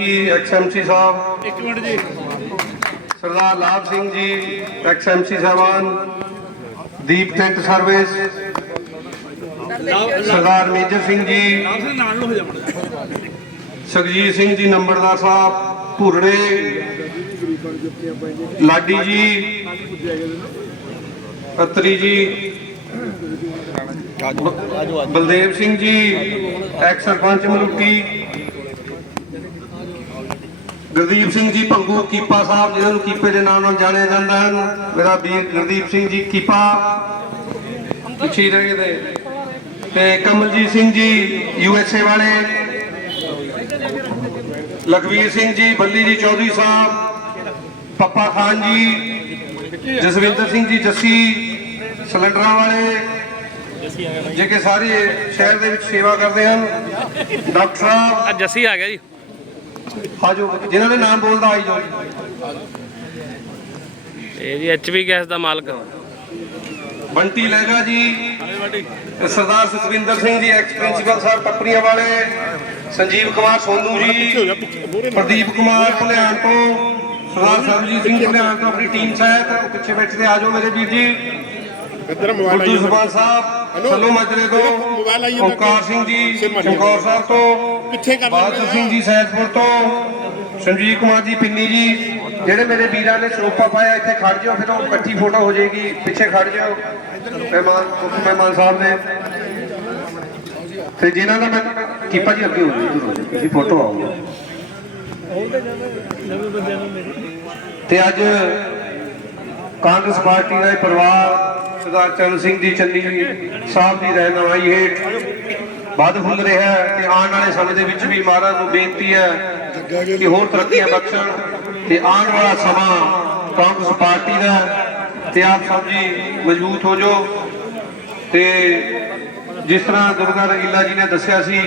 ਜੀ ਐਕਸਐਮਸੀ ਸਾਹਿਬ? ਇੱਕ ਮਿੰਟ ਜੀ। ਸਰਦਾਰ ਲਾਭ ਸਿੰਘ ਜੀ ਐਕਸਐਮਸੀ ਸਾਹਿਬਾਨ ਦੀਪ ਟੈਂਟ ਸਰਵਿਸ ਸਰਦਾਰ ਮੇਜਰ ਸਿੰਘ ਜੀ ਸੁਖਜੀਤ ਸਿੰਘ ਜੀ ਨੰਬਰਦਾਰ ਸਾਹਿਬ ਭੁਰੜੇ ਲਾਡੀ ਜੀ ਅਤਰੀ ਜੀ ਬਲਦੇਵ ਸਿੰਘ ਜੀ ਐਕਸ ਸਰਪੰਚ ਮਲੂਟੀ ਗੁਰਦੀਪ ਸਿੰਘ ਜੀ ਭੰਗੂ ਕੀਪਾ ਸਾਹਿਬ, ਜਿਹਨਾਂ ਨੂੰ ਕੀਪੇ ਦੇ ਨਾਮ ਨਾਲ ਜਾਣਿਆ ਜਾਂਦਾ ਹੈ ਮੇਰਾ ਵੀਰ ਗੁਰਦੀਪ ਸਿੰਘ ਜੀ ਕੀਪਾ। ਪਿੱਛੇ ਰਹਿ ਗਏ ਤੇ। Kamaljit Singh ji U S A ਵਾਲੇ। ਲਖਵੀਰ ਸਿੰਘ ਜੀ, ਬੱਲੀ ਜੀ ਚੌਧਰੀ ਸਾਹਿਬ। ਪੱਪਾ ਖਾਨ ਜੀ। ਜਸਵਿੰਦਰ ਸਿੰਘ ਜੀ ਜੱਸੀ। ਸਿਲੰਡਰਾਂ ਵਾਲੇ। ਜੇ ਕਿ ਸਾਰੇ ਸ਼ਹਿਰ ਦੇ ਵਿੱਚ ਸੇਵਾ ਕਰਦੇ ਹਨ। ਡਾਕਟਰ ਸਾਹਿਬ। ਜੱਸੀ ਆ ਗਿਆ ਜੀ। ਆਜੋ ਜਿਨ੍ਹਾਂ ਦੇ ਨਾਮ ਬੋਲਦਾ ਆਈ ਜਾਓ ਇਹ ਜੀ ਐਚਪੀ ਗੈਸ ਦਾ ਮਾਲਕ। ਬੰਟੀ ਲਹਿਗਾ ਜੀ ਸਰਦਾਰ ਸੁਖਵਿੰਦਰ ਸਿੰਘ ਜੀ ਐਕਸ ਪ੍ਰਿੰਸੀਪਲ ਸਾਹਿਬ ਟੱਪਰੀਆਂ ਵਾਲੇ ਸੰਜੀਵ ਕੁਮਾਰ ਸੋਨੂ ਜੀ ਪ੍ਰਦੀਪ ਕੁਮਾਰ ਭਲਿਆਣ ਤੋਂ ਸਰਦਾਰ ਸਰਬਜੀਤ ਸਿੰਘ ਭਲਿਆਣ ਤੋਂ ਆਪਣੀ ਟੀਮ ਸਹਿਤ ਪਿੱਛੇ ਬੈਠੇ ਆਜੋ ਮੇਰੇ ਵੀਰ ਜੀ। ਇੱਧਰ ਮੋਬਾਈਲ ਆਈ ਸੁਬਾਨ ਸਾਹਿਬ ਸੱਲੂ ਮਾਜਰੇ ਮੋਬਾਈਲ ਆਈ ਤੋਂ ਜਾਂਦਾ ਓਮਕਾਰ ਸਿੰਘ ਜੀ ਚਮਕੌਰ ਸਾਹਿਬ ਤੋਂ। ਪਿੱਛੇ ਕਰ ਬਾਦਲ ਸਿੰਘ ਜੀ ਸੈਦਪੁਰ ਤੋਂ। ਸੰਜੀਵ ਕੁਮਾਰ ਜੀ ਪਿੰਨੀ ਜੀ ਜਿਹੜੇ ਮੇਰੇ ਵੀਰਾਂ ਨੇ ਸਰੋਪਾ ਪਾਇਆ ਇੱਥੇ ਖੜ ਜਾਓ ਫਿਰ ਉਹ ਇਕੱਠੀ ਫੋਟੋ ਹੋ ਜਾਏਗੀ। ਪਿੱਛੇ ਖੜ ਜਾਓ। ਮਹਿਮਾਨ ਮਹਿਮਾਨ ਸਾਹਿਬ ਨੇ। ਤੇ ਜਿਨ੍ਹਾਂ ਦਾ ਮੈਂ ਕੀਪਾ ਜੀ ਅੱਗੇ ਹੋ ਜਾਓ ਇੱਧਰ ਹੋ ਜਾਓ। ਤੁਸੀਂ ਫੋਟੋ ਆਓ। ਤੇ ਅੱਜ ਕਾਂਗਰਸ ਪਾਰਟੀ ਦਾ ਇਹ ਪਰਿਵਾਰ ਸਰਦਾਰ ਚਰਨ ਸਿੰਘ ਜੀ ਚੰਨੀ ਸਾਹਿਬ ਦੀ ਰਹਿਨਮਾਈ ਹੇਠ ਵੱਧ ਫੁੱਲ ਰਿਹਾ ਹੈ ਤੇ ਆਉਣ ਵਾਲੇ ਸਮੇਂ ਦੇ ਵਿੱਚ ਵੀ ਮਹਾਰਾਜ ਨੂੰ ਬੇਨਤੀ ਹੈ ਕਿ ਹੋਰ ਤਰੱਕੀਆਂ ਬਖਸ਼ਣ ਤੇ ਆਉਣ ਵਾਲਾ ਸਮਾਂ ਕਾਂਗਰਸ ਪਾਰਟੀ ਦਾ ਤੇ ਆਪ ਸਭ ਜੀ ਮਜ਼ਬੂਤ ਹੋ ਜਾਓ। ਤੇ ਜਿਸ ਤਰ੍ਹਾਂ ਦੁਰਗਾ ਰੰਗੀਲਾ ਜੀ ਨੇ ਦੱਸਿਆ ਸੀ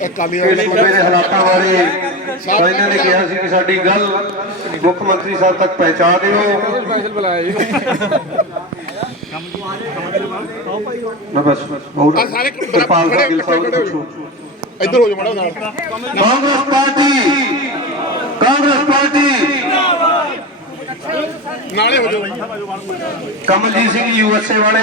ਇਸ ਸੂਬੇ ਦੇ ਹਾਲਾਤਾਂ ਬਾਰੇ ਇਹਨਾਂ ਨੇ ਕਿਹਾ ਸੀ ਕਿ ਸਾਡੀ ਗੱਲ ਮੁੱਖ ਮੰਤਰੀ ਸਾਹਿਬ ਤੱਕ ਪਹੁੰਚਾ ਦਿਓ। ਬਸ ਸਾਰੇ ਕਿਰਪਾਲ ਸਾਹਿਬ। ਪੁੱਛੋ। ਇੱਧਰ ਹੋ ਜਾ ਮੜਾ ਨਾਲ। ਕਾਂਗਰਸ ਪਾਰਟੀ। ਕਾਂਗਰਸ ਪਾਰਟੀ। ਨਾਲੇ ਹੋ ਜਾਓ। ਕਮਲਜੀਤ ਸਿੰਘ ਯੂਐਸਏ ਵਾਲੇ।